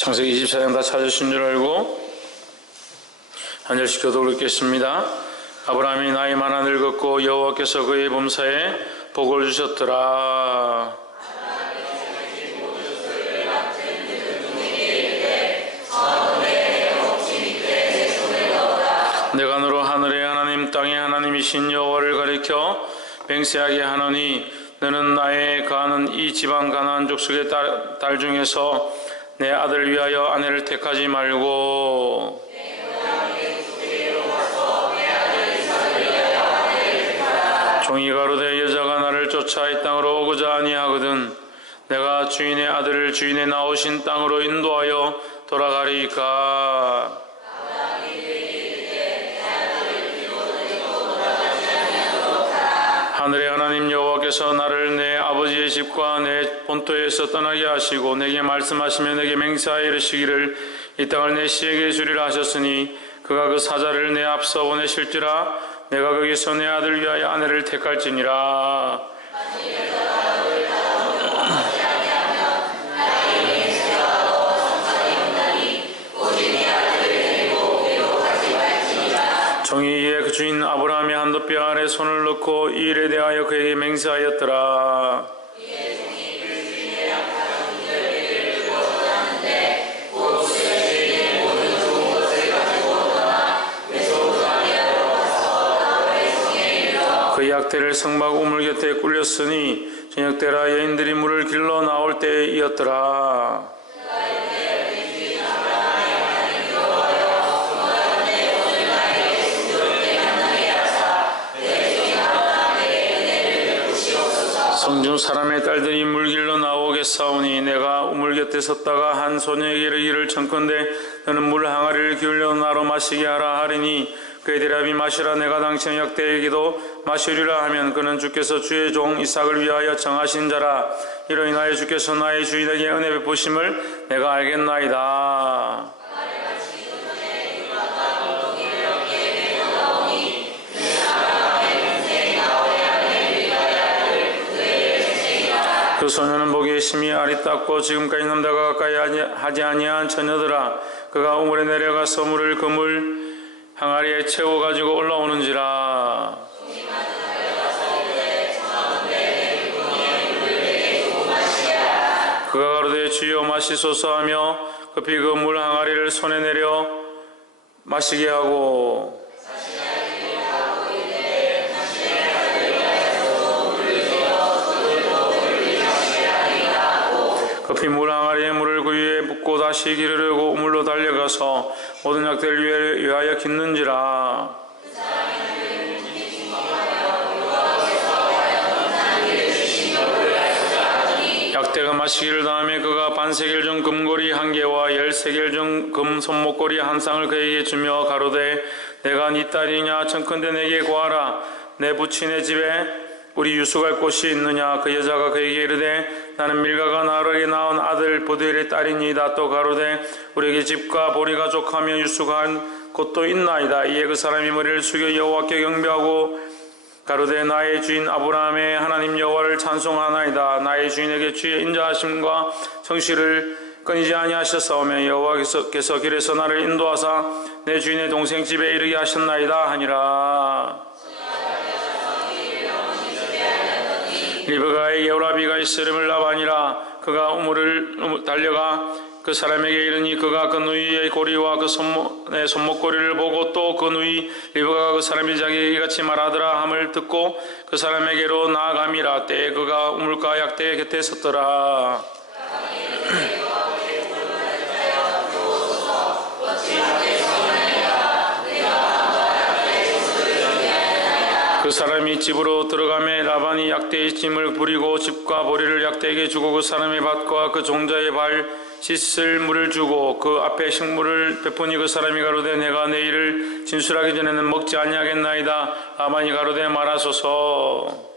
창세기 24장 다 찾으신 줄 알고 한 절씩 교독을 읽겠습니다. 아브라함이 나이 많아 늙었고 여호와께서 그의 범사에 복을 주셨더라. 내가 너로 하늘의 하나님 땅의 하나님이신 여호와를 가리켜 맹세하게 하노니 너는 나의 거하는 이 지방 가나안 족속의 딸 중에서 내 아들 위하여 아내를 택하지 말고 종이 가로되 여자가 나를 쫓아 이 땅으로 오고자 아니하거든 내가 주인의 아들을 주인의 나오신 땅으로 인도하여 돌아가리이까. 하늘의 하나님 여호와께서 나를 내 아버지의 집과 내 본토에서 떠나게 하시고 내게 말씀하시며 내게 맹세하여 이르시기를 이 땅을 내 씨에게 주리라 하셨으니 그가 그 사자를 내 앞서 보내실지라 내가 거기서 내 아들 위하여 아내를 택할지니라. 종이 이에 그 주인 아브라함의 한돛뼈 아래 손을 넣고 이 일에 대하여 그에게 맹세하였더라. 그 약대를 성막 우물 곁에 꿀렸으니 저녁 때라 여인들이 물을 길러 나올 때이었더라. 성중 사람의 딸들이 물길로 나오겠사오니 내가 우물 곁에 섰다가 한 소녀에게 이르기를 청컨대 너는 물 항아리를 기울여 나로 마시게 하라 하리니 그의 대답이 마시라 내가 당신 약대에게도 마시리라 하면 그는 주께서 주의 종 이삭을 위하여 정하신 자라. 이로 인하여 주께서 나의 주인에게 은혜 베푸심을 내가 알겠나이다. 그 소녀는 보기에 심히 아리따고 지금까지 남자가 가까이 하지 아니한 처녀더라. 그가 우물에 내려가서 물을 그물 항아리에 채워 가지고 올라오는지라. 그가 가로되 주여 마시소서 하며 급히 그 물 항아리를 손에 내려 마시게 하고 급히 물 항아리에 물을 그 위에 붓고 다시 기르려고 우물로 달려가서 모든 약대를 위하여 깃는지라. 약대가 마시기를 다음에 그가 반세겔 중 금고리 한 개와 10세겔 중 금 손목고리 한 쌍을 그에게 주며 가로되 내가 네 딸이냐 청컨대 내게 구하라. 내 부친의 집에 우리 유숙할 곳이 있느냐. 그 여자가 그에게 이르되 나는 밀가가 나에게 낳은 아들 보드엘의 딸이니이다. 또 가로되 우리에게 집과 보리가 족하며 유숙한 곳도 있나이다. 이에 그 사람이 머리를 숙여 여호와께 경배하고 가로되 나의 주인 아브라함의 하나님 여호와를 찬송하나이다. 나의 주인에게 주의 인자하심과 성실을 끊이지 아니하셨사오며 여호와께서 길에서 나를 인도하사 내 주인의 동생 집에 이르게 하셨나이다 하니라. 리브가의 여라비가 있으름을 라반이라. 그가 우물을 달려가 그 사람에게 이르니 그가 그 누이의 고리와 그 손목고리를 보고 또 그 누이 리브가가 그 사람이 자기에게 같이 말하더라 함을 듣고 그 사람에게로 나아감이라. 때에 그가 우물가 약대 곁에 섰더라. 그 사람이 집으로 들어가매 라반이 약대의 짐을 부리고 집과 보리를 약대에게 주고 그 사람의 밭과 그 종자의 발 씻을 물을 주고 그 앞에 식물을 베푸니 그 사람이 가로되 내가 내일을 진술하기 전에는 먹지 아니하겠나이다. 라반이 가로되 말하소서.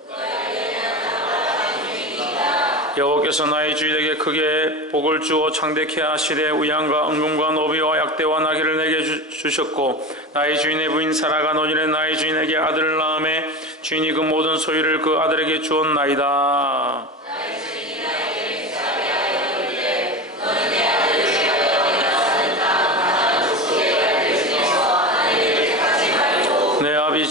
여호와께서 나의 주인에게 크게 복을 주어 창대케 하시되 우양과 은금과 노비와 약대와 나귀를 내게 주셨고 나의 주인의 부인 사라가 노년에 나의 주인에게 아들을 낳음에 주인이 그 모든 소유를 그 아들에게 주었나이다.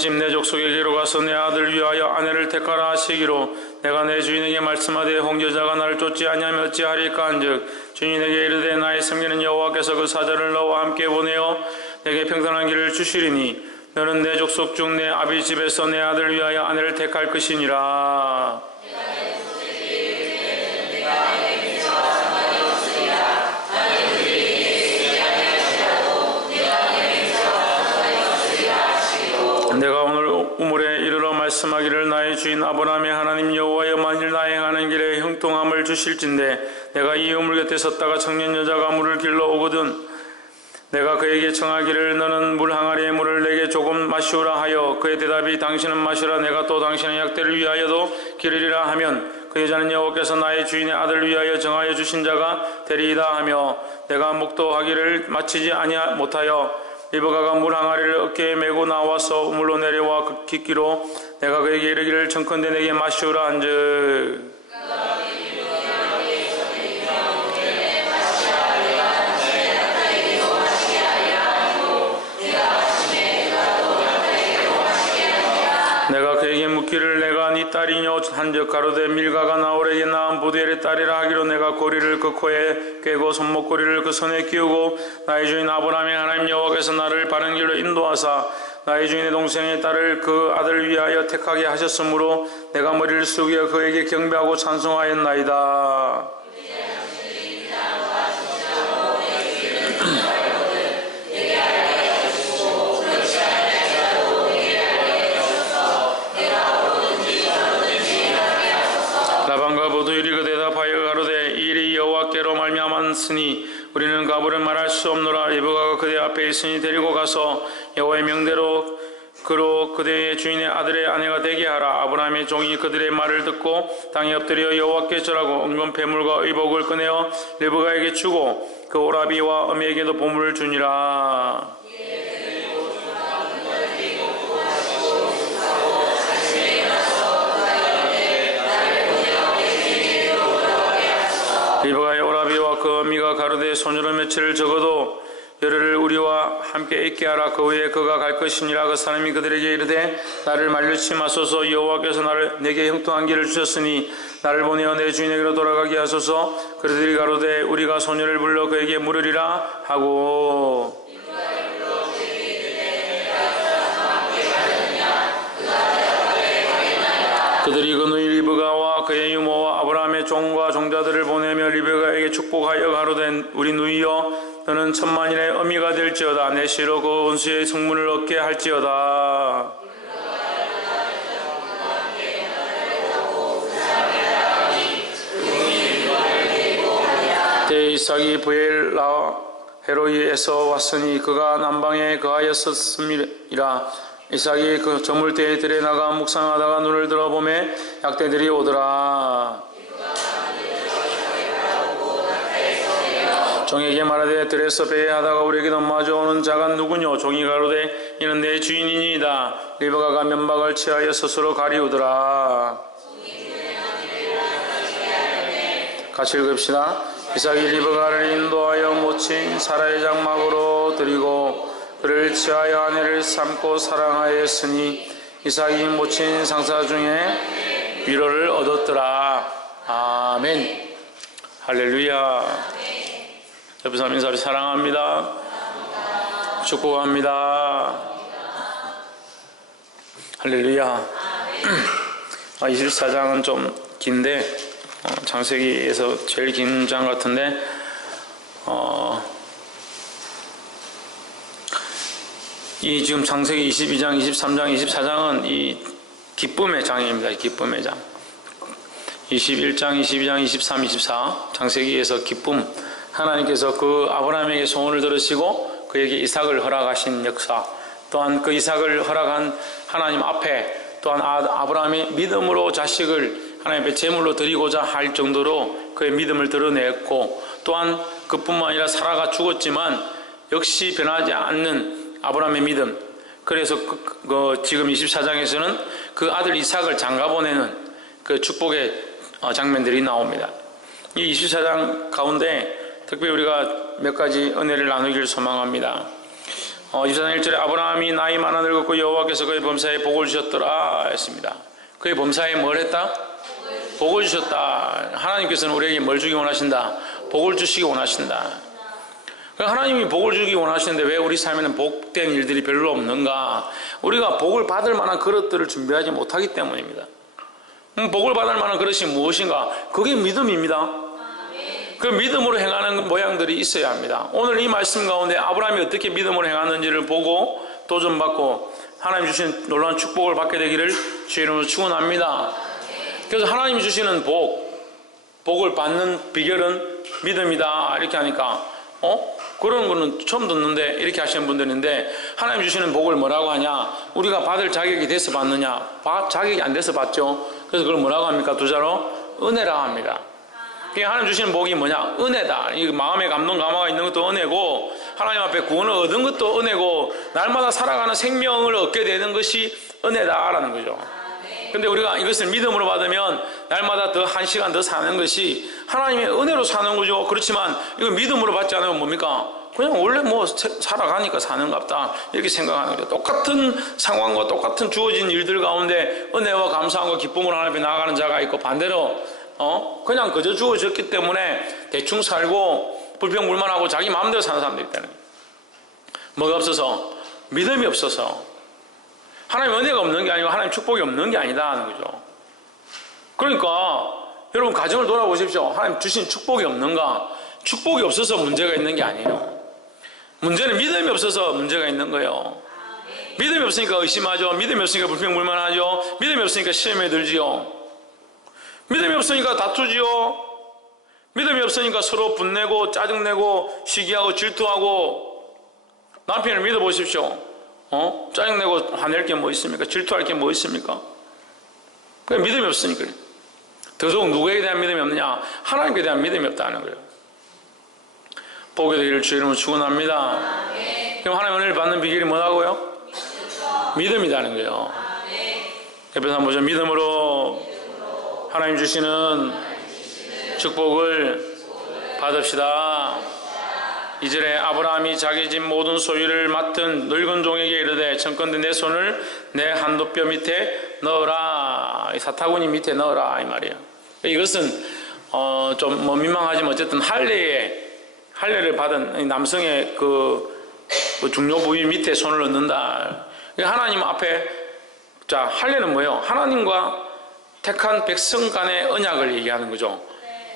집 내 족속에게로 가서 내 아들 위하여 아내를 택하라 하시기로 내가 내 주인에게 말씀하되 홍저자가 나를 쫓지 아니하면 어찌하리까 한즉 주인에게 이르되 나의 섬기는 여호와께서 그 사자를 너와 함께 보내어 내게 평탄한 길을 주시리니 너는 내 족속 중 내 아비 집에서 내 아들 위하여 아내를 택할 것이니라. 내가 오늘 우물에 이르러 말씀하기를 나의 주인 아브라함의 하나님 여호와여 만일 나의 행하는 길에 형통함을 주실진대 내가 이 우물 곁에 섰다가 청년 여자가 물을 길러 오거든 내가 그에게 청하기를 너는 물 항아리의 물을 내게 조금 마시우라 하여 그의 대답이 당신은 마시라 내가 또 당신의 약대를 위하여도 기르리라 하면 그 여자는 여호와께서 나의 주인의 아들을 위하여 정하여 주신 자가 되리이다 하며 내가 묵도하기를 마치지 못하여 리브가가 물 항아리를 어깨에 메고 나와서 우물로 내려와 깊기로 내가 그에게 이르기를 청컨대 내게 마시우라 한즉 내가 그에게 묻기를 내가 네 딸이뇨 한즉 가로되 밀가가 나홀에게 낳은 부두엘의 딸이라 하기로 내가 고리를 그 코에 꿰고 손목고리를 그 손에 끼우고 나의 주인 아브라함의 하나님 여호와께서 나를 바른 길로 인도하사 나의 주인의 동생의 딸을 그 아들을 위하여 택하게 하셨으므로 내가 머리를 숙여 그에게 경배하고 찬송하였나이다. 라반과 보두엘이 그 대답하여 가로되 이 일이 여호와께로 말미암았으니 우리는 가부를 말할 수 없노라. 리브가가 그대 앞에 있으니 데리고 가서 여호와의 명대로 그로 그대의 주인의 아들의 아내가 되게 하라. 아브라함의 종이 그들의 말을 듣고 땅에 엎드려 여호와께 절하고 은금 배물과 의복을 꺼내어 리브가에게 주고 그 오라비와 어미에게도 보물을 주니라. 리브가의 오라비와 그 어미가 가로되 소녀로 며칠을 적어도 열흘을 우리와 함께 있게 하라. 그 후에 그가 갈 것이니라. 그 사람이 그들에게 이르되 나를 말려치 마소서. 여호와께서 내게 형통한 길을 주셨으니 나를 보내어 내 주인에게로 돌아가게 하소서. 그들이 가로되 우리가 소녀를 불러 그에게 물으리라 하고 그들이 그 누이 리브가와 그의 유모와 아브라함의 종과 종자들을 보내며 리브가에게 축복하여 가로되 우리 누이여 너는 천만인의 어미가 될지어다. 내 시로 그 원수의 성문을 얻게 할지어다. 때 이삭이 브엘라 헤로이에서 왔으니 그가 남방에 거하였었음이라. 이삭이 그 저물대에 들에 나가 묵상하다가 눈을 들어보매 약대들이 오더라. 종에게 말하되 들에서 배회하다가 우리에게 넘어져오는 자가 누구뇨? 종이 가로되 이는 내 주인이니이다. 리브가가 면박을 취하여 스스로 가리우더라. 같이 읽읍시다. 이삭이 리브가를 인도하여 모친 사라의 장막으로 드리고 그를 취하여 아내를 삼고 사랑하였으니 이삭이 모친 상사 중에 위로를 얻었더라. 아멘. 할렐루야. 옆에 사람 인사를 사랑합니다. 축복합니다. 할렐루야. 24장은 좀 긴데 창세기에서 제일 긴 장 같은데 이 지금 창세기 22장, 23장, 24장은 이 기쁨의 장입니다. 기쁨의 장. 21장, 22장, 23, 24 창세기에서 기쁨, 하나님께서 그 아브라함에게 소원을 들으시고 그에게 이삭을 허락하신 역사, 또한 그 이삭을 허락한 하나님 앞에 또한 아브라함이 믿음으로 자식을 하나님 앞에 제물로 드리고자 할 정도로 그의 믿음을 드러냈고, 또한 그뿐만 아니라 사라가 죽었지만 역시 변하지 않는 아브라함의 믿음. 그래서 지금 24장에서는 그 아들 이삭을 장가보내는 그 축복의 장면들이 나옵니다. 이 24장 가운데 특별히 우리가 몇 가지 은혜를 나누기를 소망합니다. 24장 1절에 아브라함이 나이 많아 늙었고 여호와께서 그의 범사에 복을 주셨더라 했습니다. 그의 범사에 뭘 했다? 복을 주셨다. 하나님께서는 우리에게 뭘 주기 원하신다? 복을 주시기 원하신다. 하나님이 복을 주기 원하시는데 왜 우리 삶에는 복된 일들이 별로 없는가? 우리가 복을 받을 만한 그릇들을 준비하지 못하기 때문입니다. 복을 받을 만한 그릇이 무엇인가? 그게 믿음입니다. 그 믿음으로 행하는 모양들이 있어야 합니다. 오늘 이 말씀 가운데 아브라함이 어떻게 믿음으로 행하는지를 보고 도전받고 하나님 주신 놀라운 축복을 받게 되기를 주의 이름으로 축원합니다. 그래서 하나님이 주시는 복을 받는 비결은 믿음이다 이렇게 하니까 그런 거는 처음 듣는데 이렇게 하시는 분들인데, 하나님 주시는 복을 뭐라고 하냐? 우리가 받을 자격이 돼서 받느냐? 자격이 안 돼서 받죠. 그래서 그걸 뭐라고 합니까? 두 자로 은혜라 합니다. 하나님 주시는 복이 뭐냐? 은혜다. 이 마음의 감동 감화가 있는 것도 은혜고, 하나님 앞에 구원을 얻은 것도 은혜고, 날마다 살아가는 생명을 얻게 되는 것이 은혜다라는 거죠. 근데 우리가 이것을 믿음으로 받으면 날마다 더 한 시간 더 사는 것이 하나님의 은혜로 사는 거죠. 그렇지만 이거 믿음으로 받지 않으면 뭡니까? 그냥 원래 뭐 살아가니까 사는갑다 이렇게 생각하는 거죠. 똑같은 상황과 똑같은 주어진 일들 가운데 은혜와 감사함과 기쁨으로 하나님 앞에 나아가는 자가 있고, 반대로 그냥 그저 주어졌기 때문에 대충 살고 불평불만하고 자기 마음대로 사는 사람들이 있다는 거예요. 뭐가 없어서? 믿음이 없어서. 하나님 은혜가 없는 게 아니고 하나님 축복이 없는 게 아니다 하는 거죠. 그러니까 여러분 가정을 돌아보십시오. 하나님 주신 축복이 없는가? 축복이 없어서 문제가 있는 게 아니에요. 문제는 믿음이 없어서 문제가 있는 거예요. 믿음이 없으니까 의심하죠. 믿음이 없으니까 불평불만하죠. 믿음이 없으니까 시험에 들지요. 믿음이 없으니까 다투지요. 믿음이 없으니까 서로 분내고 짜증내고 시기하고 질투하고. 남편을 믿어보십시오. 짜증내고 화낼 게 뭐 있습니까? 질투할 게 뭐 있습니까? 그냥 믿음이 없으니까. 더더욱 누구에게 대한 믿음이 없느냐? 하나님께 대한 믿음이 없다는 거예요. 복의 되기를 주의 이름으로 축원합니다. 그럼 하나님 은혜를 받는 비결이 뭐라고요? 믿음이라는 거예요. 옆에서 한번 보죠. 믿음으로 하나님 주시는 축복을 받읍시다. 2절에 아브라함이 자기 집 모든 소유를 맡은 늙은 종에게 이르되 청컨대 내 손을 내 한도뼈 밑에 넣어라. 사타구니 밑에 넣어라 이 말이에요. 이것은 좀 뭐 민망하지만 어쨌든 할례를 받은 남성의 그 중요 부위 밑에 손을 넣는다. 하나님 앞에, 자, 할례는 뭐예요? 하나님과 택한 백성 간의 언약을 얘기하는 거죠.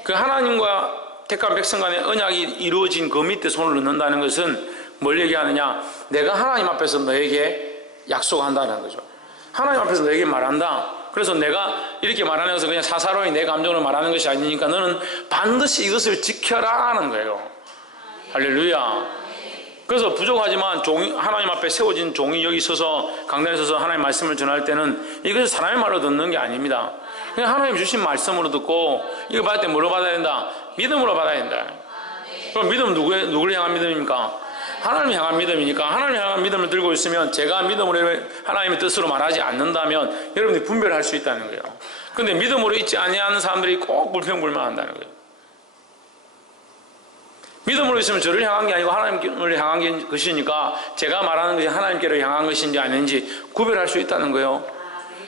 그 하나님과 택한 백성 간의 언약이 이루어진 그 밑에 손을 넣는다는 것은 뭘 얘기하느냐? 내가 하나님 앞에서 너에게 약속한다는 거죠. 하나님 앞에서 너에게 말한다. 그래서 내가 이렇게 말하는 것은 그냥 사사로이 내 감정을 말하는 것이 아니니까 너는 반드시 이것을 지켜라 하는 거예요. 할렐루야. 그래서 부족하지만 하나님 앞에 세워진 종이 여기 서서 강단에 서서 하나님 말씀을 전할 때는 이것을 사람의 말로 듣는 게 아닙니다. 그냥 하나님 주신 말씀으로 듣고, 이거 받을 때 뭐로 받아야 된다? 믿음으로 받아야 된다. 그럼 믿음은 누구를 향한 믿음입니까? 하나님을 향한 믿음이니까, 하나님을 향한 믿음을 들고 있으면 제가 믿음으로 하나님의 뜻으로 말하지 않는다면 여러분들이 분별할 수 있다는 거예요. 근데 믿음으로 있지 아니하는 사람들이 꼭 불평불만한다는 거예요. 믿음으로 있으면 저를 향한 게 아니고 하나님을 향한 것이니까 제가 말하는 것이 하나님께로 향한 것인지 아닌지 구별할 수 있다는 거예요.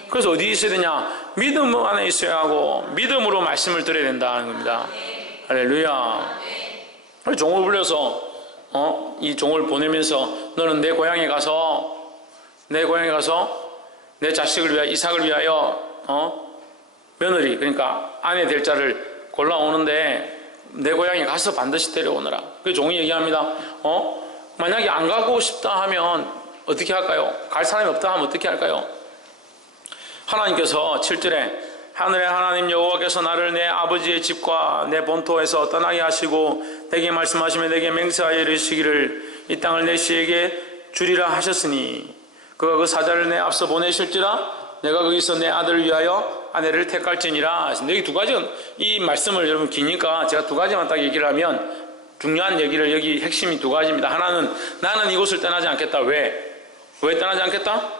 그래서 어디에 있어야 되냐? 믿음 안에 있어야 하고 믿음으로 말씀을 들어야 된다는 겁니다. 할렐루야. 종을 불려서 이 종을 보내면서 너는 내 고향에 가서 내 자식을 위하여, 이삭을 위하여 며느리, 그러니까 아내 될 자를 골라오는데 내 고향에 가서 반드시 데려오너라. 그 종이 얘기합니다. 만약에 안 가고 싶다 하면 어떻게 할까요? 갈 사람이 없다 하면 어떻게 할까요? 하나님께서 7절에 하늘의 하나님 여호와께서 나를 내 아버지의 집과 내 본토에서 떠나게 하시고 내게 말씀하시며 내게 맹세하여 이르시기를 이 땅을 내 씨에게 주리라 하셨으니 그가 그 사자를 내 앞서 보내실지라 내가 거기서 내 아들을 위하여 아내를 택할지니라. 여기 두 가지, 이 말씀을 여러분 기니까 제가 두 가지만 딱 얘기를 하면 중요한 얘기를, 여기 핵심이 두 가지입니다. 하나는 나는 이곳을 떠나지 않겠다. 왜 떠나지 않겠다?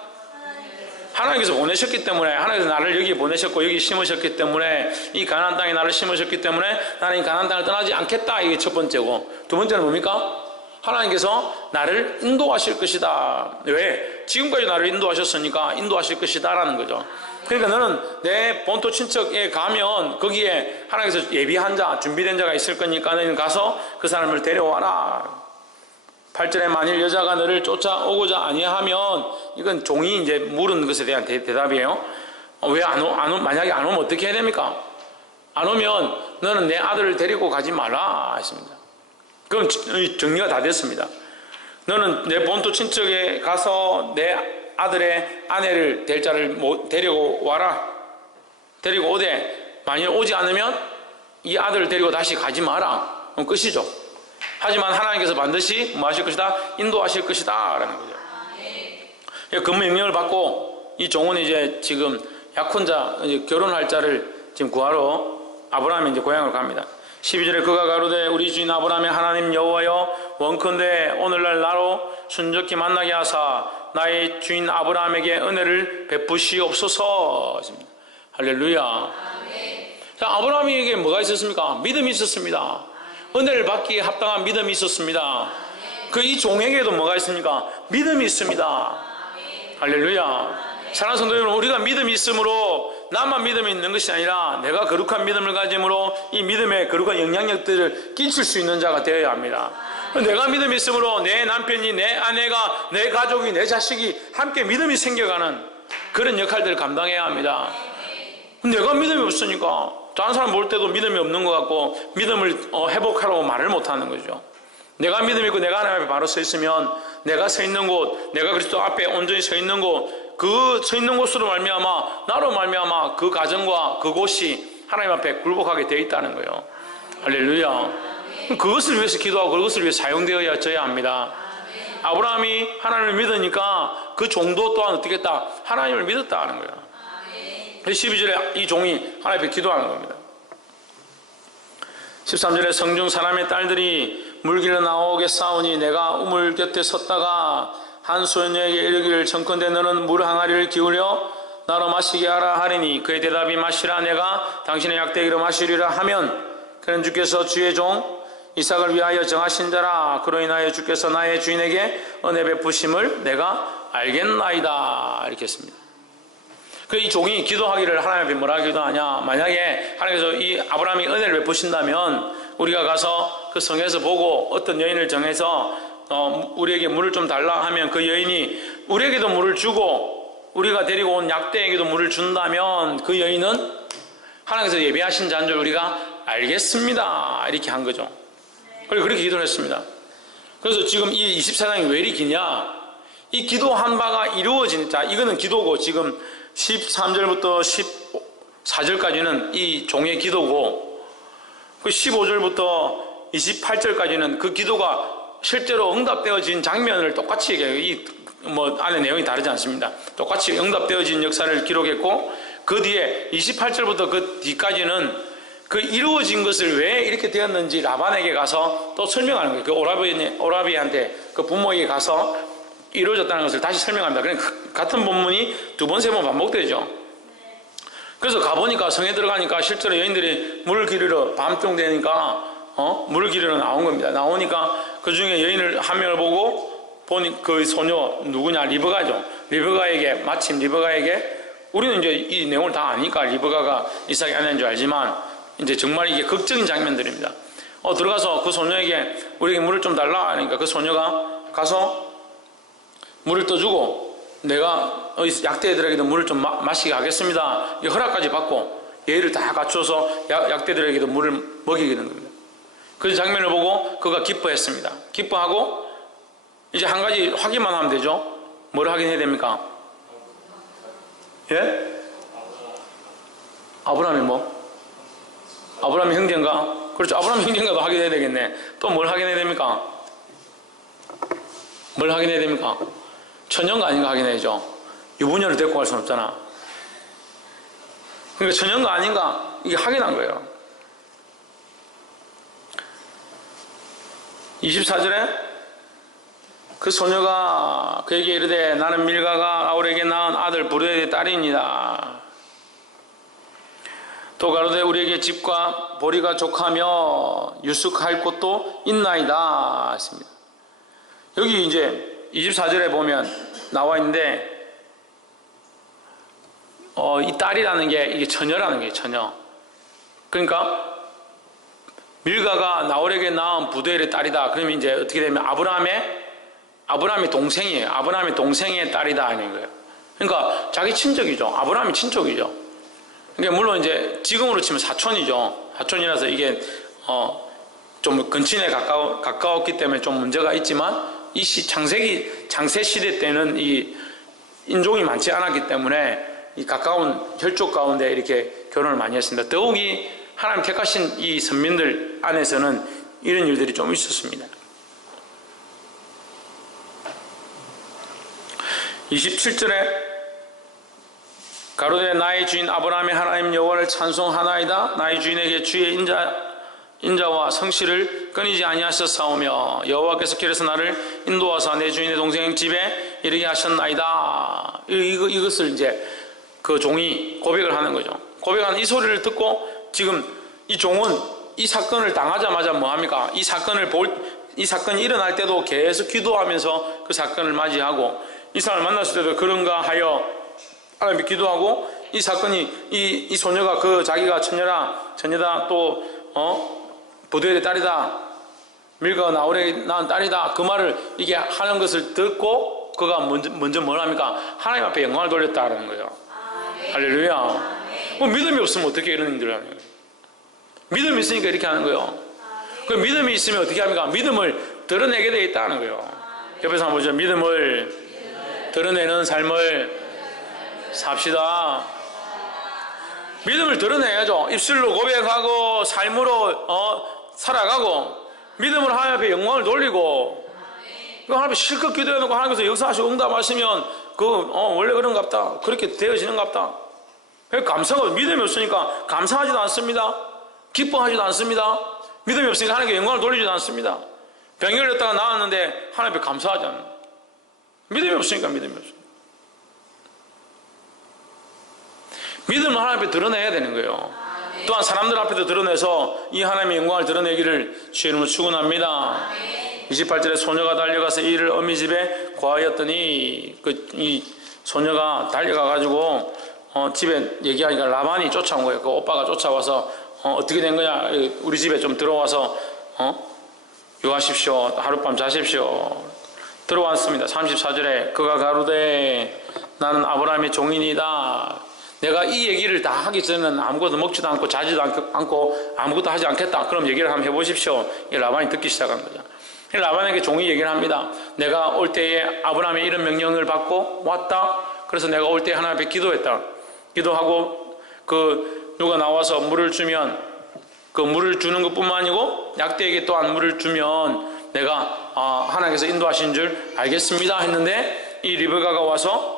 하나님께서 보내셨기 때문에, 하나님께서 나를 여기 보내셨고 여기 심으셨기 때문에, 이 가나안 땅에 나를 심으셨기 때문에 나는 이 가나안 땅을 떠나지 않겠다. 이게 첫 번째고, 두 번째는 뭡니까? 하나님께서 나를 인도하실 것이다. 왜? 지금까지 나를 인도하셨으니까 인도하실 것이다 라는 거죠. 그러니까 너는 내 본토 친척에 가면 거기에 하나님께서 예비한 자, 준비된 자가 있을 거니까 너는 가서 그 사람을 데려와라. 8절에 만일 여자가 너를 쫓아오고자 아니하면, 이건 종이 이제 물은 것에 대한 대답이에요. 왜 안 오? 만약에 안 오면 어떻게 해야 됩니까? 안 오면 너는 내 아들을 데리고 가지 마라 했습니다. 그럼 정리가 다 됐습니다. 너는 내 본토 친척에 가서 내 아들의 아내를 될 자를 데리고 와라. 데리고 오되 만일 오지 않으면 이 아들을 데리고 다시 가지 마라. 그럼 끝이죠. 하지만 하나님께서 반드시 뭐 하실 것이다? 인도하실 것이다 라는 거죠. 그 명령을 받고 이 종은 이제 지금 약혼자, 결혼할 자를 지금 구하러 아브라함이 이제 고향으로 갑니다. 12절에 그가 가로되 우리 주인 아브라함의 하나님 여호와여 원컨대 오늘날 나로 순적히 만나게 하사 나의 주인 아브라함에게 은혜를 베푸시옵소서. 할렐루야. 자, 아브라함에게 뭐가 있었습니까? 믿음이 있었습니다. 은혜를 받기에 합당한 믿음이 있었습니다. 그 이 종에게도 뭐가 있습니까? 믿음이 있습니다. 할렐루야. 사랑하는 성도 여러분, 우리가 믿음이 있으므로 나만 믿음이 있는 것이 아니라 내가 거룩한 믿음을 가짐으로 이 믿음의 거룩한 영향력들을 끼칠 수 있는 자가 되어야 합니다. 내가 믿음이 있으므로 내 남편이, 내 아내가, 내 가족이, 내 자식이 함께 믿음이 생겨가는 그런 역할들을 감당해야 합니다. 내가 믿음이 없으니까 다른 사람 볼 때도 믿음이 없는 것 같고 믿음을 회복하라고 말을 못하는 거죠. 내가 믿음이 있고 내가 하나님 앞에 바로 서 있으면 내가 서 있는 곳, 내가 그리스도 앞에 온전히 서 있는 곳, 그 서 있는 곳으로 말미암아, 나로 말미암아 그 가정과 그곳이 하나님 앞에 굴복하게 되어 있다는 거예요. 할렐루야. 그것을 위해서 기도하고 그것을 위해서 사용되어야 합니다. 아브라함이 하나님을 믿으니까 그 종도 또한 어떻게 했다? 하나님을 믿었다 하는 거예요. 12절에 이 종이 하나님 앞에 기도하는 겁니다. 13절에 성중 사람의 딸들이 물길로 나오겠사오니 내가 우물 곁에 섰다가 한 소녀에게 이르기를 청컨대 너는 물 항아리를 기울여 나로 마시게 하라 하리니 그의 대답이 마시라 내가 당신의 약대기로 마시리라 하면 그는 주께서 주의 종 이삭을 위하여 정하신 자라 그로 인하여 주께서 나의 주인에게 은혜 베푸심을 내가 알겠나이다 이렇게 했습니다. 그래서 이 종이 기도하기를 하나님 앞에 뭐라 기도하냐, 만약에 하나님께서 이 아브라함이 은혜를 베푸신다면 우리가 가서 그 성에서 보고 어떤 여인을 정해서 우리에게 물을 좀 달라 하면 그 여인이 우리에게도 물을 주고 우리가 데리고 온 약대에게도 물을 준다면 그 여인은 하나님께서 예비하신 자인 줄 우리가 알겠습니다 이렇게 한 거죠. 그리고 그렇게 기도를 했습니다. 그래서 지금 이 24장이 왜 이리 기냐, 이 기도한 바가 이루어진, 자 이거는 기도고 지금 13절부터 14절까지는 이 종의 기도고 그 15절부터 28절까지는 그 기도가 실제로 응답되어진 장면을 똑같이 얘기해요. 안에 내용이 다르지 않습니다. 똑같이 응답되어진 역사를 기록했고 그 뒤에 28절부터 그 뒤까지는 그 이루어진 것을 왜 이렇게 되었는지 라반에게 가서 또 설명하는 거예요. 그 오라비한테 그 부모에게 가서 이루어졌다는 것을 다시 설명합니다. 그러니까 같은 본문이 두 번, 세 번 반복되죠. 그래서 가보니까 성에 들어가니까 실제로 여인들이 물을 기르러 밤중 되니까 물을 기르러 나온 겁니다. 나오니까 그 중에 여인을 한 명을 보고 보니 그 소녀 누구냐, 리브가죠. 마침 리브가에게 우리는 이제 이 내용을 다 아니까 리브가가 이삭의 아내인 줄 알지만 이제 정말 이게 극적인 장면들입니다. 들어가서 그 소녀에게 우리에게 물을 좀 달라 하니까 그 소녀가 가서 물을 떠주고 내가 약대들에게도 물을 좀 마시게 하겠습니다. 허락까지 받고 예의를 다 갖춰서 약대들에게도 물을 먹이게 되는 겁니다. 그 장면을 보고 그가 기뻐했습니다. 기뻐하고 이제 한 가지 확인만 하면 되죠. 뭘 확인해야 됩니까? 예? 아브라함이 뭐? 아브라함이 형제인가? 그렇죠. 아브라함 형제인가도 확인해야 되겠네. 또 뭘 확인해야 됩니까? 뭘 확인해야 됩니까? 처녀가 아닌가 확인해야죠. 유부녀를 데리고 갈 수는 없잖아. 그러니까 처녀가 아닌가 이게 확인한 거예요. 24절에 그 소녀가 그에게 이르되 나는 밀가가 나홀에게 낳은 아들 부르의 딸이니라. 또 가로되 우리에게 집과 보리가 족하며 유숙할 곳도 있나이다 했습니다. 여기 이제 24절에 보면 나와 있는데 이 딸이라는 게 이게 처녀라는 게 처녀. 그러니까 밀가가 나홀에게 낳은 부두엘의 딸이다. 그러면 이제 어떻게 되면 아브라함의 동생이에요. 아브라함의 동생의 딸이다 하는 거예요. 그러니까 자기 친척이죠. 아브라함이 친척이죠. 그러니까 물론 이제 지금으로 치면 사촌이죠. 사촌이라서 이게 좀 근친에 가까웠기 때문에 좀 문제가 있지만 이 창세 시대 때는 이 인종이 많지 않았기 때문에 이 가까운 혈족 가운데 이렇게 결혼을 많이 했습니다. 더욱이 하나님 택하신 이 선민들 안에서는 이런 일들이 좀 있었습니다. 27절에 가로되 나의 주인 아브라함의 하나님 여호와를 찬송하나이다. 나의 주인에게 주의 인자와 성실을 끊이지 아니하셨사오며 여호와께서 길에서 나를 인도하사 내 주인의 동생 집에 이르게 하셨나이다. 이것을 이제 그 종이 고백을 하는 거죠. 고백하는 이 소리를 듣고 지금 이 종은 이 사건을 당하자마자 뭐합니까? 이 사건이 일어날 때도 계속 기도하면서 그 사건을 맞이하고 이 사람을 만났을 때도 그런가 하여 하나님께 기도하고 이 사건이 이 소녀가 그 자기가 처녀다 또 부두엘의 딸이다. 밀가가 나홀에게 낳은 딸이다. 그 말을 이게 하는 것을 듣고 그가 먼저 뭘 합니까? 하나님 앞에 영광을 돌렸다라는 거예요. 할렐루야. 믿음이 없으면 어떻게 이런 일들을 하는 거예요? 믿음이 있으니까 이렇게 하는 거예요. 그 믿음이 있으면 어떻게 합니까? 믿음을 드러내게 되어 있다는 거예요. 옆에서 한번 보죠. 믿음을 드러내는 삶을 삽시다. 믿음을 드러내야죠. 입술로 고백하고 삶으로 살아가고 믿음으로 하나님 앞에 영광을 돌리고 하나님 앞에 실컷 기도해놓고 하나님께서 역사하시고 응답하시면 원래 그런갑다. 그렇게 되어지는갑다. 감사가 믿음이 없으니까 감사하지도 않습니다. 기뻐하지도 않습니다. 믿음이 없으니까 하나님께 영광을 돌리지도 않습니다. 병이 걸렸다가 나았는데 하나님 앞에 감사하지 않는 믿음이 없으니까 믿음이 없어요. 믿음을 하나님 앞에 드러내야 되는 거예요. 또한 사람들 앞에도 드러내서 이 하나님의 영광을 드러내기를 주의 이름으로 축원합니다. 28절에 소녀가 달려가서 이를 어미 집에 고하였더니 이 소녀가 달려가가지고 집에 얘기하니까 라반이 쫓아온 거예요. 그 오빠가 쫓아와서 어떻게 된 거냐? 우리 집에 좀 들어와서 유하십시오. 하룻밤 자십시오. 들어왔습니다. 34절에 그가 가로되 나는 아브라함의 종인이다. 내가 이 얘기를 다 하기 전에는 아무것도 먹지도 않고 자지도 않고 아무것도 하지 않겠다. 그럼 얘기를 한번 해보십시오. 이 라반이 듣기 시작한 거죠. 라반에게 종이 얘기를 합니다. 내가 올 때에 아브라함의 이런 명령을 받고 왔다. 그래서 내가 올 때에 하나님 앞에 기도했다. 기도하고 누가 나와서 물을 주면 그 물을 주는 것뿐만 아니고 약대에게 또한 물을 주면 내가 하나님께서 인도하신 줄 알겠습니다 했는데 이 리베가가 와서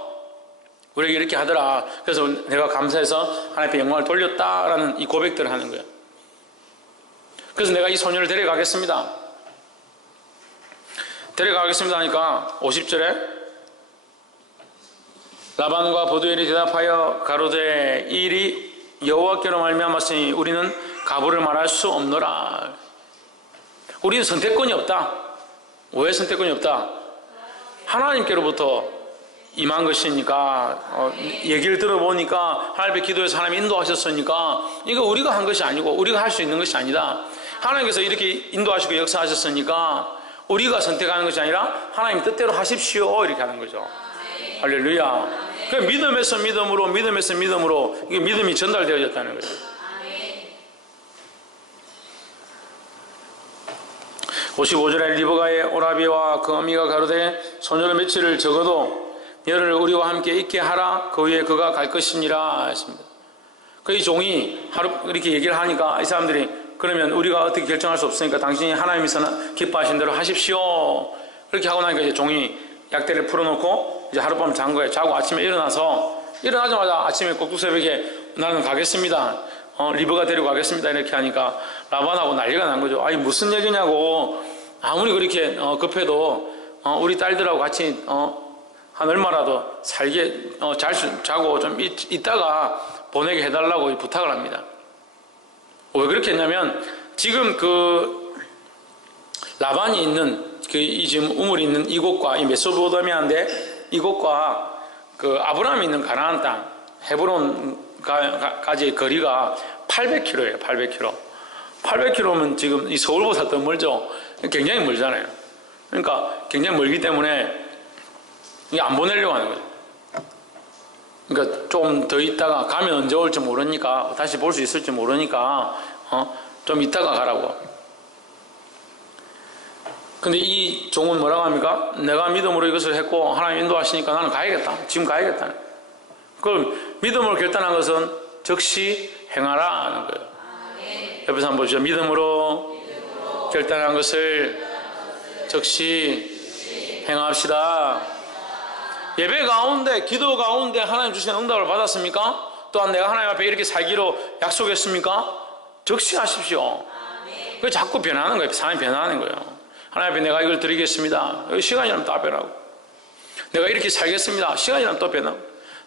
우리에게 이렇게 하더라. 그래서 내가 감사해서 하나님 앞에 영광을 돌렸다라는 이 고백들을 하는 거예요. 그래서 내가 이 소녀를 데려가겠습니다. 데려가겠습니다 하니까 50절에 라반과 부두엘이 대답하여 가로되 이 일이 여호와께로 말미암았으니 우리는 가부를 말할 수 없노라. 우리는 선택권이 없다. 왜 선택권이 없다? 하나님께로부터 임한 것이니까 얘기를 들어보니까 하나님의 기도에서 하나님 인도하셨으니까 이거 우리가 한 것이 아니고 우리가 할 수 있는 것이 아니다. 하나님께서 이렇게 인도하시고 역사하셨으니까 우리가 선택하는 것이 아니라 하나님 뜻대로 하십시오 이렇게 하는 거죠. 할렐루야. 그 믿음에서 믿음으로 믿음에서 믿음으로 이게 믿음이 전달되어졌다는 거예요. 55절에 리브가의 오라비와 그 어미가 가로되 소녀를 며칠을 적어도 열흘 우리와 함께 있게 하라. 그 후에 그가 갈 것이니라 했습니다. 그 이 종이 하루 이렇게 얘기를 하니까 이 사람들이 그러면 우리가 어떻게 결정할 수 없으니까 당신이 하나님께서 기뻐하신 대로 하십시오. 그렇게 하고 나니까 이제 종이 약대를 풀어놓고 이제 하룻밤 잔 거예요. 자고 아침에 일어나자마자 아침에 꼭두새벽에 나는 가겠습니다. 리브가 데리고 가겠습니다. 이렇게 하니까 라반하고 난리가 난 거죠. 아니 무슨 얘기냐고. 아무리 그렇게 급해도 우리 딸들하고 같이 한 얼마라도 살게 자고 좀 있다가 보내게 해달라고 부탁을 합니다. 왜 그렇게 했냐면 지금 그 라반이 있는 이 지금 우물이 있는 이곳과 이 메소포타미아인데 이곳과 그 아브라함이 있는 가나안 땅 헤브론까지의 거리가 800km예요. 800km. 800km면 지금 이 서울보다 더 멀죠. 굉장히 멀잖아요. 그러니까 굉장히 멀기 때문에 이게 안 보내려고 하는 거죠. 그러니까 좀 더 있다가 가면 언제 올지 모르니까 다시 볼 수 있을지 모르니까 좀 있다가 가라고. 근데 이 종은 뭐라고 합니까? 내가 믿음으로 이것을 했고 하나님 인도하시니까 나는 가야겠다. 지금 가야겠다. 그럼 믿음으로 결단한 것은 즉시 행하라 하는 거예요. 옆에서 한번 보시죠. 믿음으로 결단한 것을 즉시 행합시다. 예배 가운데, 기도 가운데 하나님 주신 응답을 받았습니까? 또한 내가 하나님 앞에 이렇게 살기로 약속했습니까? 즉시 하십시오. 그게 자꾸 변하는 거예요. 사람이 변하는 거예요. 하나님 앞에 내가 이걸 드리겠습니다. 시간이라면 또 변하고. 내가 이렇게 살겠습니다. 시간이라면 또 변하고.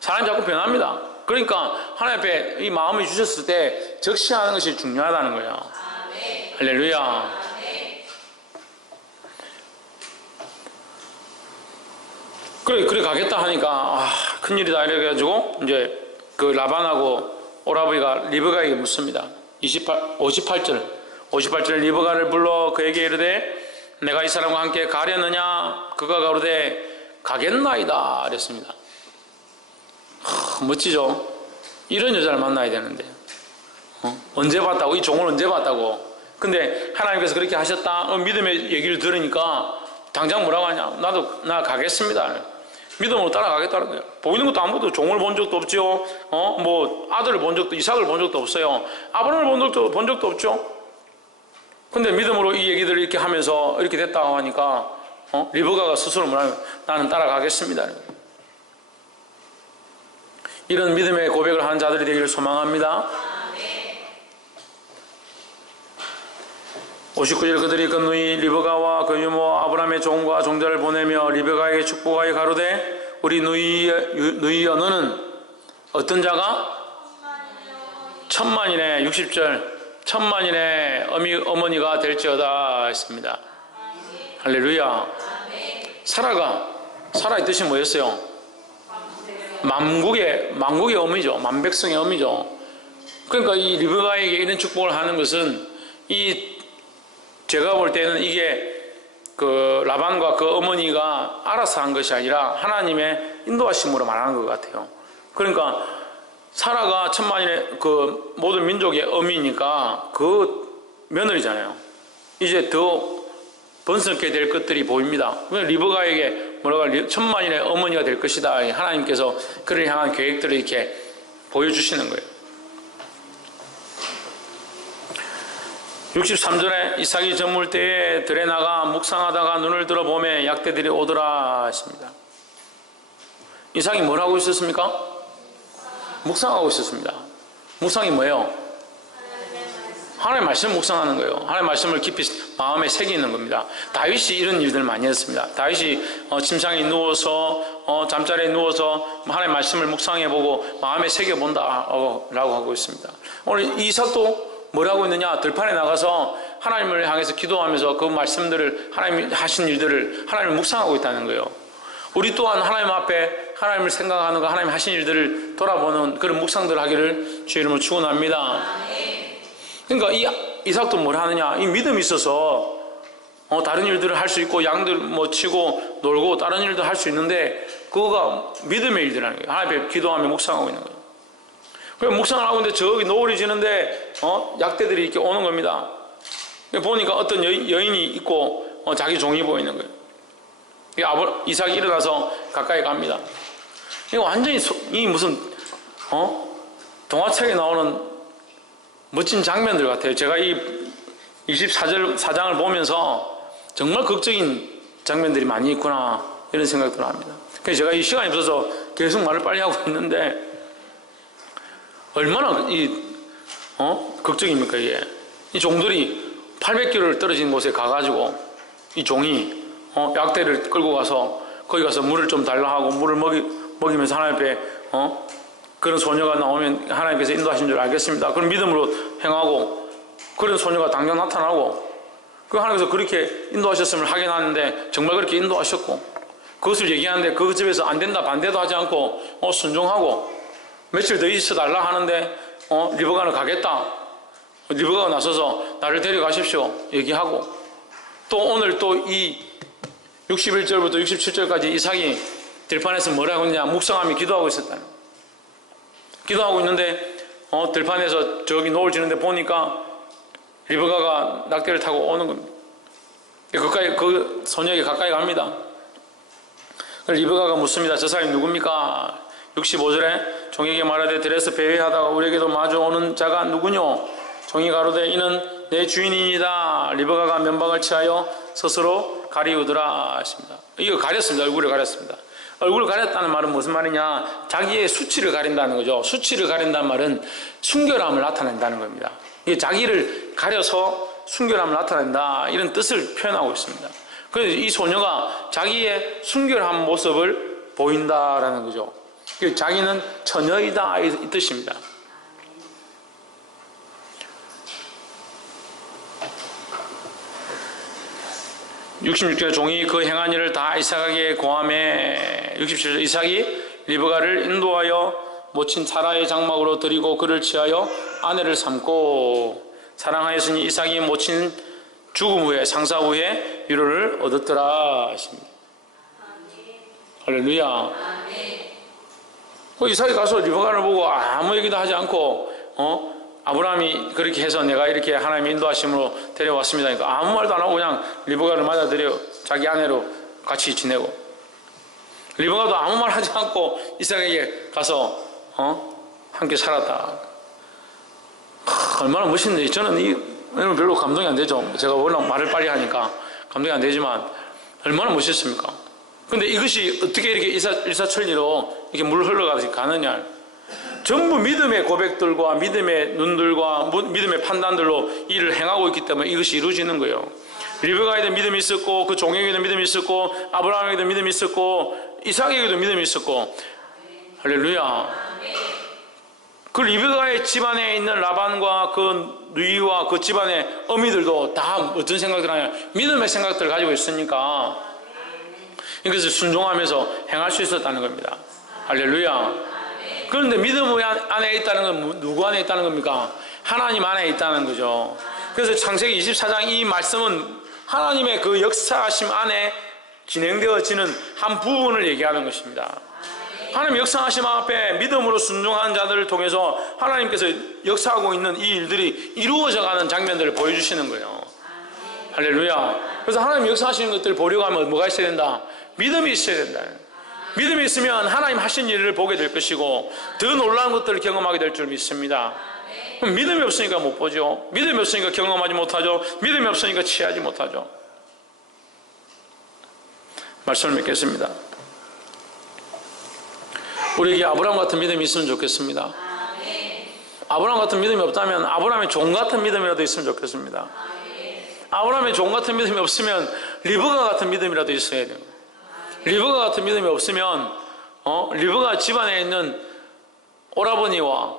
사람이 자꾸 변합니다. 그러니까 하나님 앞에 이 마음을 주셨을 때 즉시 하는 것이 중요하다는 거예요. 할렐루야. 그래 가겠다 하니까 큰일이다 이래가지고 이제 그 라반하고 오라버니가 리브가에게 묻습니다. 58절 리브가를 불러 그에게 이르되 내가 이 사람과 함께 가려느냐? 그가 가로되 가겠나이다 그랬습니다. 멋지죠? 이런 여자를 만나야 되는데 언제 봤다고? 이 종을 언제 봤다고? 근데 하나님께서 그렇게 하셨다. 믿음의 얘기를 들으니까 당장 뭐라고 하냐? 나 가겠습니다. 믿음으로 따라가겠다는 거예요. 보이는 것도 아무것도 종을 본 적도 없죠. 뭐 아들을 본 적도 이삭을 본 적도 없어요. 아브라함을 본 적도 없죠. 근데 믿음으로 이 얘기들을 이렇게 하면서 이렇게 됐다고 하니까 리브가가 스스로 뭐라면 나는 따라가겠습니다. 이런 믿음의 고백을 하는 자들이 되기를 소망합니다. 59절 그들이 건너이 리브가와 그 유모 아브라함의 종과 종자를 보내며 리브가에게 축복하여 가로되 우리 누이여 너는 어떤 자가? 천만인의 60절 천만인의 어머니가 될지어다 했습니다. 할렐루야. 사라의 뜻이 뭐였어요? 만국의 어미죠. 만백성의 어미죠. 그러니까 이 리브가에게 이런 축복을 하는 것은 제가 볼 때는 이게 그 라반과 그 어머니가 알아서 한 것이 아니라 하나님의 인도하심으로 말하는 것 같아요. 그러니까 사라가 천만인의 그 모든 민족의 어미니까 그 며느리잖아요. 이제 더 번성케 될 것들이 보입니다. 리브가에게 뭐라고 천만인의 어머니가 될 것이다. 하나님께서 그를 향한 계획들을 이렇게 보여주시는 거예요. 63절에 이삭이 저물 때에 들에 나가 묵상하다가 눈을 들어보매 약대들이 오더라 했습니다. 이삭이 뭘 하고 있었습니까? 묵상하고 있었습니다. 묵상이 뭐예요? 하나님의 말씀을 묵상하는 거예요. 하나님의 말씀을 깊이 마음에 새기는 겁니다. 다윗이 이런 일들을 많이 했습니다. 다윗이 침상에 누워서 잠자리에 누워서 하나님의 말씀을 묵상해보고 마음에 새겨본다 라고 하고 있습니다. 오늘 이삭도 뭘 하고 있느냐? 들판에 나가서 하나님을 향해서 기도하면서 그 말씀들을 하나님이 하신 일들을 하나님을 묵상하고 있다는 거예요. 우리 또한 하나님 앞에 하나님을 생각하는 거 하나님 하신 일들을 돌아보는 그런 묵상들을 하기를 주의 이름으로 축원합니다. 그러니까 이삭도 뭘 하느냐? 이 믿음이 있어서 다른 일들을 할 수 있고 양들 뭐 치고 놀고 다른 일도 할 수 있는데 그거가 믿음의 일들이라는 거예요. 하나님 앞에 기도하며 묵상하고 있는 거예요. 그래서 묵상을 하고 있는데 저기 노을이 지는데 약대들이 이렇게 오는 겁니다. 보니까 어떤 여인이 있고 자기 종이 보이는 거예요. 이삭이 일어나서 가까이 갑니다. 이거 완전히 이 무슨 동화책에 나오는 멋진 장면들 같아요. 제가 이 24장을 보면서 정말 극적인 장면들이 많이 있구나 이런 생각들을 합니다. 그래서 제가 이 시간이 없어서 계속 말을 빨리 하고 있는데 얼마나 극적입니까 이게. 이 종들이 800km 떨어진 곳에 가가지고 이 종이 약대를 끌고 가서 거기 가서 물을 좀 달라 하고 물을 먹이면서 하나님 앞에 그런 소녀가 나오면 하나님께서 인도하신 줄 알겠습니다. 그런 믿음으로 행하고 그런 소녀가 당장 나타나고 그 하나님께서 그렇게 인도하셨음을 확인하는데 정말 그렇게 인도하셨고, 그것을 얘기하는데 그 집에서 안 된다 반대도 하지 않고 순종하고, 며칠 더 있어달라 하는데 리브가는 가겠다. 리브가가 나서서 나를 데려가십시오 얘기하고, 또 오늘 또 이 61절부터 67절까지 이삭이 들판에서 뭐라고 했냐, 묵상하며 기도하고 있었다. 기도하고 있는데 들판에서 저기 노을 지는데 보니까 리브가가 낙대를 타고 오는 겁니다. 가까이, 그 소녀에게 가까이 갑니다. 리브가가 묻습니다. 저 사람이 누굽니까? 65절에 종에게 말하되 들에서 배회하다가 우리에게도 마주오는 자가 누구뇨? 종이 가로되 이는 내 주인이니이다. 리브가가 면박을 취하여 스스로 가리우더라 하십니다. 이거 가렸습니다. 얼굴을 가렸습니다. 얼굴을 가렸다는 말은 무슨 말이냐, 자기의 수치를 가린다는 거죠. 수치를 가린다는 말은 순결함을 나타낸다는 겁니다. 이게 자기를 가려서 순결함을 나타낸다, 이런 뜻을 표현하고 있습니다. 그래서 이 소녀가 자기의 순결한 모습을 보인다라는 거죠. 자기는 처녀이다 이 뜻입니다. 66절 종이 그 행한 일을 다 이삭에게 고하매 67절 이삭이 리브가를 인도하여 모친 사라의 장막으로 드리고 그를 취하여 아내를 삼고 사랑하였으니 이삭이 모친 죽음 후에 상사 후에 위로를 얻었더라 하십니다. 할렐루야. 이삭이 가서 리브가를 보고 아무 얘기도 하지 않고 아브라함이 그렇게 해서 내가 이렇게 하나님의 인도하심으로 데려왔습니다. 그러니까 아무 말도 안 하고 그냥 리브가를 맞아들여 자기 아내로 같이 지내고, 리브가도 아무 말 하지 않고 이삭에게 가서 함께 살았다. 얼마나 멋있는데. 저는 이는 별로 감동이 안 되죠. 제가 워낙 말을 빨리 하니까 감동이 안 되지만 얼마나 멋있습니까? 근데 이것이 어떻게 이렇게 일사천리로 이렇게 물 흘러가듯이 가느냐, 전부 믿음의 고백들과 믿음의 눈들과 믿음의 판단들로 일을 행하고 있기 때문에 이것이 이루어지는 거예요. 리브가에도 믿음이 있었고, 그 종에게도 믿음이 있었고, 아브라함에게도 믿음이 있었고, 이삭에게도 믿음이 있었고. 할렐루야. 그 리브가의 집안에 있는 라반과 그 누이와 그 집안의 어미들도 다 어떤 생각들 하냐, 믿음의 생각들을 가지고 있으니까 이것을 순종하면서 행할 수 있었다는 겁니다. 할렐루야. 그런데 믿음 안에 있다는 건 누구 안에 있다는 겁니까? 하나님 안에 있다는 거죠. 그래서 창세기 24장 이 말씀은 하나님의 그 역사하심 안에 진행되어지는 한 부분을 얘기하는 것입니다. 하나님 역사하심 앞에 믿음으로 순종하는 자들을 통해서 하나님께서 역사하고 있는 이 일들이 이루어져가는 장면들을 보여주시는 거예요. 할렐루야. 그래서 하나님 역사하시는 것들을 보려고 하면 뭐가 있어야 된다? 믿음이 있어야 된다. 믿음이 있으면 하나님 하신 일을 보게 될 것이고 더 놀라운 것들을 경험하게 될 줄 믿습니다. 그럼 믿음이 없으니까 못 보죠. 믿음이 없으니까 경험하지 못하죠. 믿음이 없으니까 취하지 못하죠. 말씀을 맺겠습니다. 우리에게 아브라함 같은 믿음이 있으면 좋겠습니다. 아브라함 같은 믿음이 없다면 아브라함의 종 같은 믿음이라도 있으면 좋겠습니다. 아브라함의 종 같은 믿음이 없으면 리브가 같은 믿음이라도 있어야 돼요. 리브가 같은 믿음이 없으면 리브가 집안에 있는 오라버니와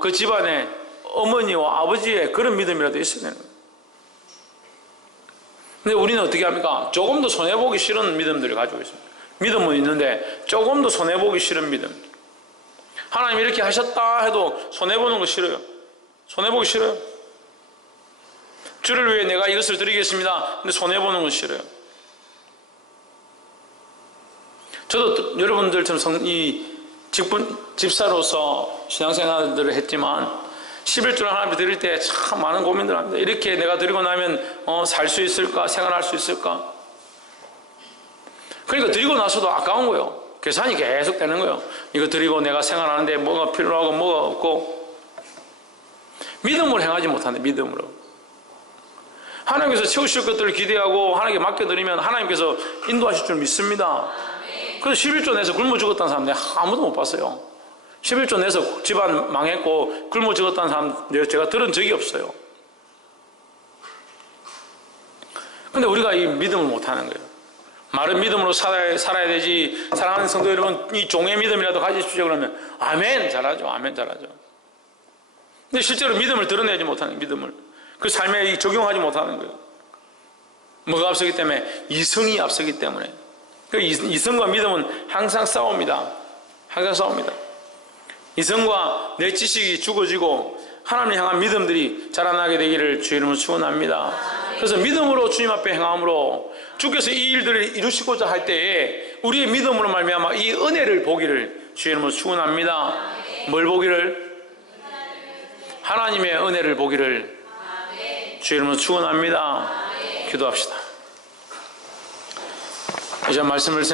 그 집안의 어머니와 아버지의 그런 믿음이라도 있어야 되는 거예요. 근데 우리는 어떻게 합니까? 조금도 손해보기 싫은 믿음들을 가지고 있습니다. 믿음은 있는데 조금도 손해보기 싫은 믿음. 하나님 이렇게 하셨다 해도 손해보는 거 싫어요. 손해보기 싫어요. 주를 위해 내가 이것을 드리겠습니다. 근데 손해보는 건 싫어요. 저도 여러분들처럼 집사로서 신앙생활들을 했지만 11조를 하나님께 드릴 때 참 많은 고민들을 합니다. 이렇게 내가 드리고 나면 살 수 있을까? 생활할 수 있을까? 그러니까 드리고 나서도 아까운 거예요. 계산이 계속 되는 거예요. 이거 드리고 내가 생활하는데 뭐가 필요하고 뭐가 없고. 믿음으로 행하지 못하는데 믿음으로. 하나님께서 채우실 것들을 기대하고 하나님께 맡겨드리면 하나님께서 인도하실 줄 믿습니다. 그래서 11조 내서 굶어 죽었다는 사람 아무도 못 봤어요. 11조 내서 집안 망했고 굶어 죽었다는 사람 제가 들은 적이 없어요. 근데 우리가 이 믿음을 못하는 거예요. 말은 믿음으로 살아야 되지. 사랑하는 성도 여러분, 이 종의 믿음이라도 가지십시오. 그러면 아멘 잘하죠. 아멘 잘하죠. 근데 실제로 믿음을 드러내지 못하는 믿음을 그 삶에 적용하지 못하는 거예요. 뭐가 앞서기 때문에? 이성이 앞서기 때문에. 그 이성과 믿음은 항상 싸웁니다. 항상 싸웁니다. 이성과 내 지식이 죽어지고 하나님 향한 믿음들이 자라나게 되기를 주의 이름으로 축원합니다. 그래서 믿음으로 주님 앞에 행함으로 주께서 이 일들을 이루시고자 할 때에 우리의 믿음으로 말미암아 이 은혜를 보기를 주의 이름으로 축원합니다. 뭘 보기를? 하나님의 은혜를 보기를 주의 이름으로 축원합니다. 기도합시다. 이제 말씀을